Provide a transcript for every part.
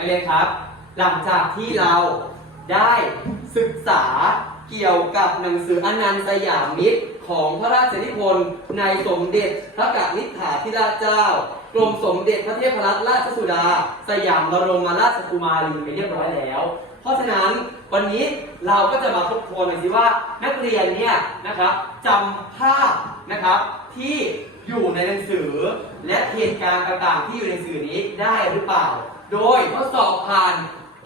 นักเรียนครับ หลังจากที่เราได้ศึกษาเกี่ยวกับหนังสืออนันต์สยามมิตรของพระราชนิพนธ์ในสมเด็จพระกนิษฐาธิราชเจ้ากรมสมเด็จพระเทพรัตนราชสุดา สยามบรมราชกุมารีไปเรียบร้อยแล้ว เพราะฉะนั้นวันนี้เราก็จะมาทบทวนหน่อยสิว่านักเรียนเนี่ยนะครับจำภาพนะครับที่อยู่ในหนังสือและเหตุการณ์ต่างๆที่อยู่ในหนังสือนี้ได้หรือเปล่า โดยทดสอบผ่าน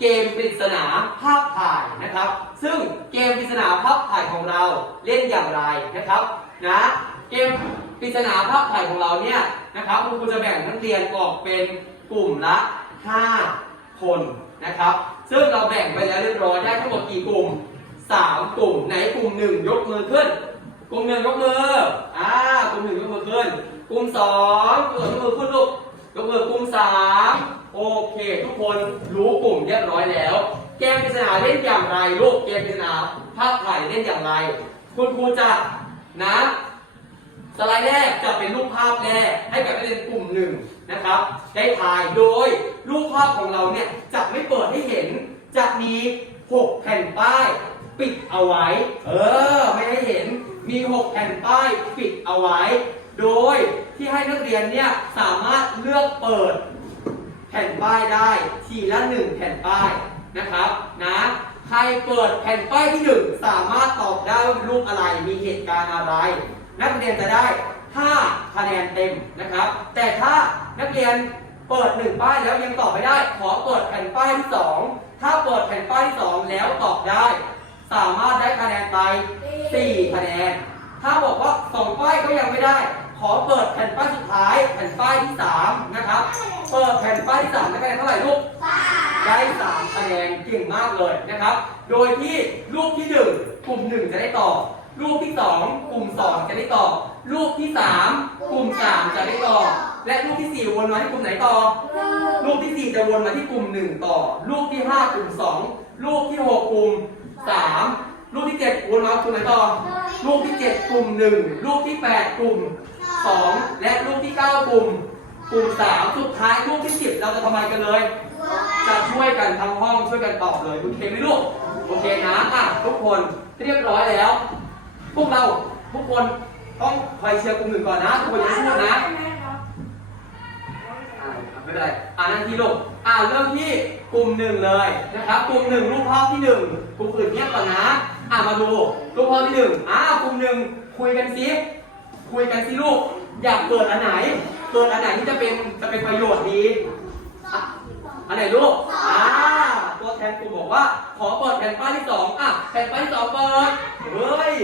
เกมปริศนาภาพถ่ายนะครับ ซึ่งเกมปริศนาภาพถ่ายของเราเล่นอย่างไรนะครับนะเกมปริศนาภาพถ่ายของเราเนี่ยนะครับคุณครูจะแบ่งนักเรียนออกเป็นกลุ่มละ 5 คนนะครับ ซึ่งเราแบ่งไปแล้วเรียบร้อยได้ทั้งหมดกี่กลุ่ม 3 กลุ่มไหนกลุ่ม 1 ยกมือขึ้น กลุ่มหนึ่งยกมืออ่ากลุ่มหนึ่งยกมือขึ้น กลุ่มสองกลุ่มยกมือขึ้นลูกยกมือกลุ่มสาม โอเค ทุกคนรู้กลุ่มเรียบร้อยแล้ว เกมปริศนาเล่นอย่างไรลูกเกมปริศนาภาพถ่ายเล่นอย่างไร คุณครูจะนะสไลด์แรกจะเป็นรูปภาพแรกให้กับนักเรียนกลุ่มหนึ่งนะครับ ได้ถ่ายโดยรูปภาพของเราเนี่ยจะไม่เปิดให้เห็นจะมี 6 แผ่นป้าย ปิดเอาไว้ เออ ไม่ให้เห็นมี 6 แผ่นป้ายปิดเอาไว้ โดยที่ให้นักเรียนเนี่ยสามารถเลือกเปิด ผ่นป้ายได้ทีละหนึ่งแผ่นป้ายนะครับนะใครเปิดแผ่นป้ายที่หนึ่งสามารถตอบได้ว่าเป็นรูปอะไรมีเหตุการณ์อะไร นักเรียนจะได้ 5 คะแนนเต็มนะครับ แต่ถ้านักเรียนเปิดหนึ่งป้ายแล้วยังตอบไม่ได้ ขอเปิดแผ่นป้ายที่สองถ้าเปิดแผ่นป้ายที่สองแล้วตอบได้ สามารถได้คะแนนไป4คะแนน ถ้าบอกว่าสองป้ายก็ยังไม่ได้ อเปิดแผ่นป้ายสุดท้าย แผ่นป้ายที่สามนะครับ เปิดแผ่นป้ายที่สามได้คะแนนเท่าไหร่ลูกได้สามคะแนนเก่งมากเลยนะครับ โดยที่ลูกที่หนึ่งกลุ่มหนึ่งจะได้ตอบลูกที่สองกลุ่มสองจะได้ตอบลูกที่สามกลุ่มสามจะได้ตอบและลูกที่สี่วนมาที่กลุ่มไหนต่อลูกที่สี่จะวนมาที่กลุ่มหนึ่งต่อลูกที่ห้ากลุ่มสองลูกที่หกกลุ่มสาม ลูกที่เจ็ดวนมากลุ่มไหนต่อ ลูกที่เจ็ดกลุ่มหนึ่งลูกที่แปดกลุ่มสองและลูกที่เก้ากลุ่มกลุ่มสามสุดท้ายลูกที่สิบเราจะทำอะไรกันเลย จะช่วยกันทั้งห้องช่วยกันตอบเลยโอเคไหมลูกโอเคนะอะทุกคนเรียบร้อยแล้ว พวกเราทุกคนต้องคอยเชียร์กลุ่มหนึ่งก่อนนะทุกคนอย่าพูดนะไม่เป็นไรอ่านั่นทีลูกอ่าเริ่มที่กลุ่มหนึ่งเลยนะครับ กลุ่มหนึ่งรูปภาพที่หนึ่งกลุ่มอื่นเงียบก่อนนะ อ่ามาดูรูปภาพที่หนึ่งอ่ากลุ่มหนึ่งคุยกันซิคุยกันซิลูก อยากเปิดอันไหนเปิดอันไหนที่จะเป็นจะเป็นประโยชน์ดีอะอันไหนลูกอ่าตัวแทนกลุ่มบอกว่า ขอเปิดแผ่นป้ายที่สองอะแผ่นป้ายที่สองเปิดเฮ้ย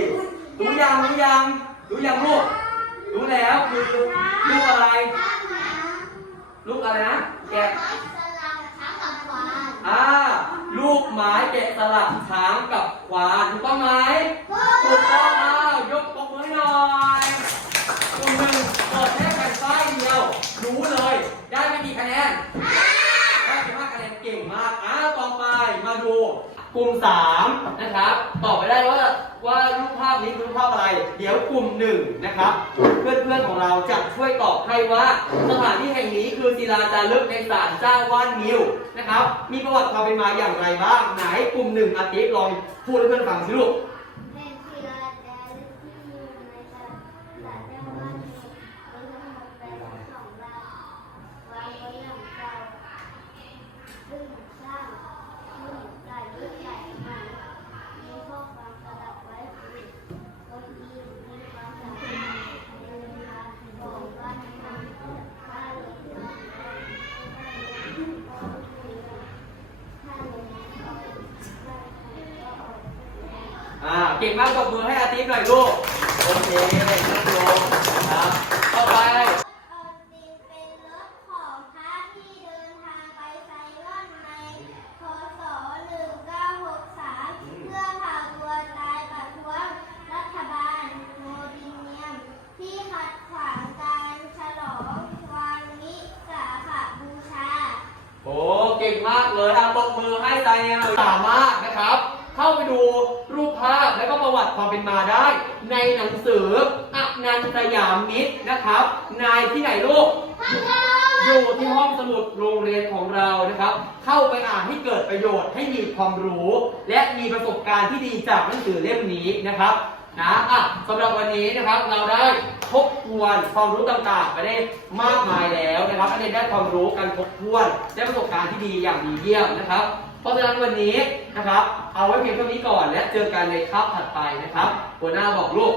รู้ยังรู้ยังรู้ยังลูกรู้แล้วคือลูกอะไร ลูกอะไรนะแกะอ่าลูกไม้แกะสลักช้างกับ ควานถูกต้องไหมถูกต้องอ้าวยกปรบมือให้หน่อยกลุ่มหนึ่งเปิดแค่แผ่นป้ายเดียวรู้เลย ได้ไปกี่คะแนน ได้ไปห้าคะแนนเก่งมาก อ้าวต่อไปมาดู กลุ่มสามนะครับตอบไปได้ว่าว่ารูปภาพนี้คือรูปภาพอะไร เดี๋ยวกลุ่มหนึ่งนะครับเพื่อนๆของเราจะช่วยตอบให้ว่าสถานที่แห่งนี้คือศิลาจารึกในศาลเจ้าว่านมิวนะครับ มีประวัติความเป็นมาอย่างไรบ้างไหนกลุ่มหนึ่งอาทิตย์ลองพูดให้เพื่อนฟังสิลูก เก่งมากตบมือให้อาทิตย์หน่อยลูก โอเคนั่งลงนะครับต่อไปเป็นรถของที่เดินทางไปไซรอนในพศ1963เพื่อพาตัวตายประท้วงรัฐบาลโมดิเนียมที่ขัดขวางการฉลองวันวิสาขบูชาโอ้ เก่งมากเลยเอาตบมือให้ใจเนี่ยหน่อยสามารถนะครับ เข้าไปดู รูปภาพและก็ประวัติความเป็นมาได้ ในหนังสืออนันตสยามมิตรนะครับ นายที่ไหนลูกพัทลุงอยู่ที่ห้องสมุดโรงเรียนของเรานะครับ เข้าไปอ่านให้เกิดประโยชน์ให้มีความรู้ และมีประสบการณ์ที่ดีจากหนังสือเล่มนี้นะครับนะอะสำหรับวันนี้นะครับเราได้ทบทวนความรู้ต่างๆ ไปได้มากมายแล้วนะครับอันนี้ได้ความรู้การทบทวนได้ประสบการณ์ที่ดีอย่างดีเยี่ยมนะครับ เพราะฉะนั้นวันนี้นะครับ เอาไว้เพียงเท่านี้ก่อนและเจอกันในคาบถัดไปนะครับ หัวหน้าบอกลูก